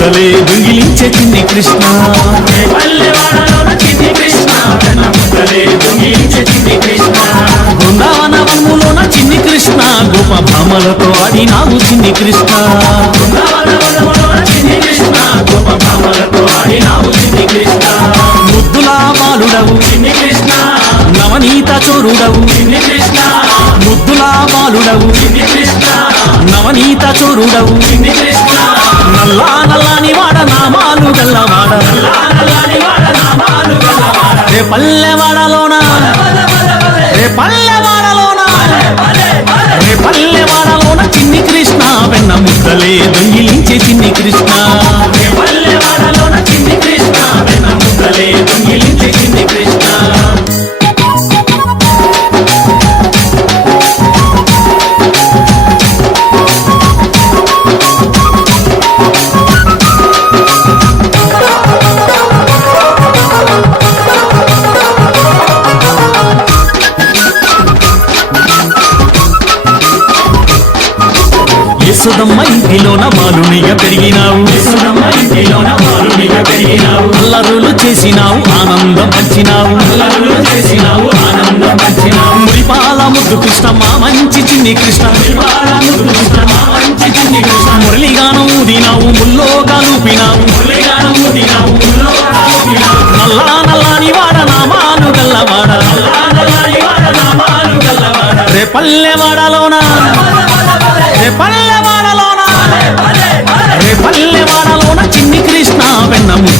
ముద్దలే దొంగిలించే చిన్ని కృష్ణ బృందావన వనములోన చిన్ని కృష్ణ గోప భామలతో కృష్ణ బృందావనవనములోన చిన్ని కృష్ణ ముద్దులా బాలుడవు చిన్ని కృష్ణ నవనీత చోరుడవు చిన్ని కృష్ణ ముద్దులా బాలుడవు చిన్ని కృష్ణ నవనీత చోరుడవు గలవాడ రే పల్లెవాడలోన? రే పల్లెవాడలోన? రే పల్లెవాడలోన? చిన్ని కృష్ణ వెన్న ముద్దలే దొంగిలించే చిన్ని కృష్ణ. యశోదమ్మ ఇంటిలోన బాలునిగా పెరిగినావు. అల్లరులు చేసినావు ఆనందం పంచినావు. మురిపాల ముద్దు కృష్ణ మా మంచి చిన్ని కృష్ణ. మురళిగానం ఊదినావు ముల్లోగా లూపినావు నల్లా నల్లాని వాడ వాడ. నామాలు గల్లవాడ రే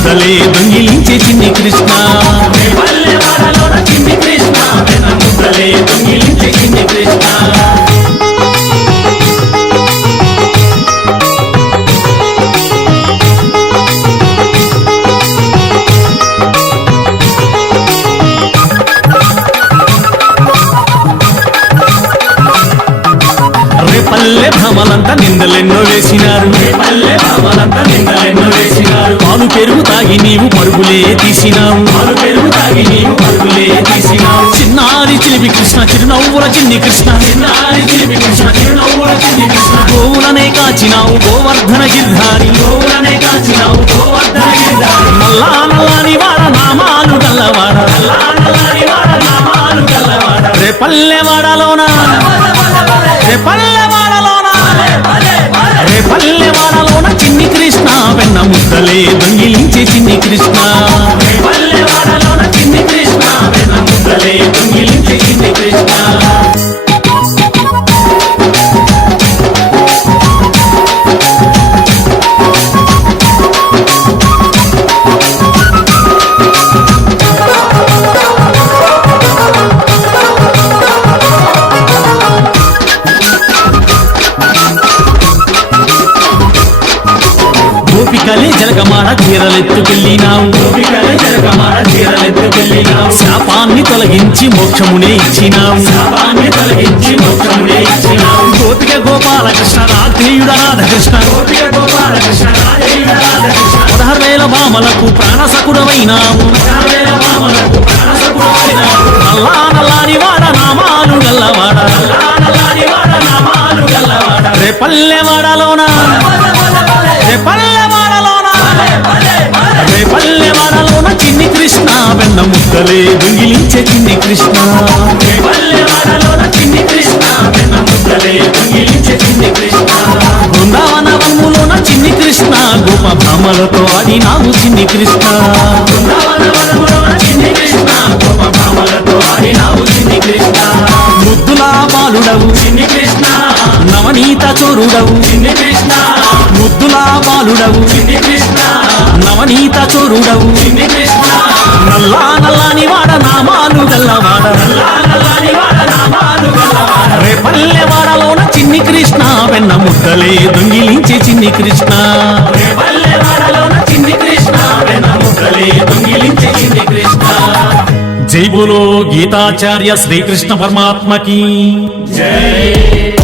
వెన్న ముద్దలే దొంగిలించే చిన్ని కృష్ణ. పల్లె భామలంతా నిందలెన్నో వేసినారు. పల్లె భామలంతా నిందలెన్నో వేసినారు. పాలు పెరుగు తాగి నీవు పరుగులే తీసినావు. పాలు పెరుగు తాగి నీవు పరుగులే తీసినావు. చిన్నారి చిలిపి కృష్ణ చిరునవ్వుల చిన్ని కృష్ణ. చిన్నారి చిలిపి కృష్ణ చిరునవ్వుల చిన్ని కృష్ణ. గోవులనే కాచినావు గోవర్ధన గిర్ధారి. గోవులనే కాచినావు గోవర్ధన గిర్ధారి. నల్లా నల్లాని వాడ నామాలు గల్లవాడ. లాలలాని వాడ నామాలు గల్లవాడ. రే పల్లెవాడలోన రే వెన్న ముద్దలే దొంగిలించే చిన్ని కృష్ణ. గోపికలే జరగమాడ చీరలెత్తుకెళ్ళినావు శాపాన్ని తొలగించి మోక్షమునే ఇచ్చినావు. గోపిక గోపాలకృష్ణ రాధేయుడ రాధకృష్ణ. పదహారు వేల భామలకు మామలకు ప్రాణసకుడైనావు నల్లా నల్లాని వాడ నామాలు గల్లవాడ. లాలలాని వాడ వెన్న ముద్దలే దొంగిలించే చిన్ని కృష్ణ. బృందావన వనములోన చిన్ని కృష్ణ. గోప భామలతో ఆడినావు చిన్ని చిన్ని కృష్ణ. గోప భామలతో ఆడినావు చిన్ని కృష్ణ ముద్దులా బాలుడవు చిన్ని కృష్ణ నవనీత చోరుడవు. చిన్ని కృష్ణ ముద్దులా బాలుడవు చిన్ని కృష్ణ నవనీత చోరుడవు. చిన్ని కృష్ణ చిన్ని కృష్ణ పల్లెవాడలోన చిన్ని కృష్ణ వెన్న ముద్దలే దొంగిలించే చిన్ని కృష్ణ. జై బోలో గీతాచార్య శ్రీకృష్ణ పరమాత్మకి. జై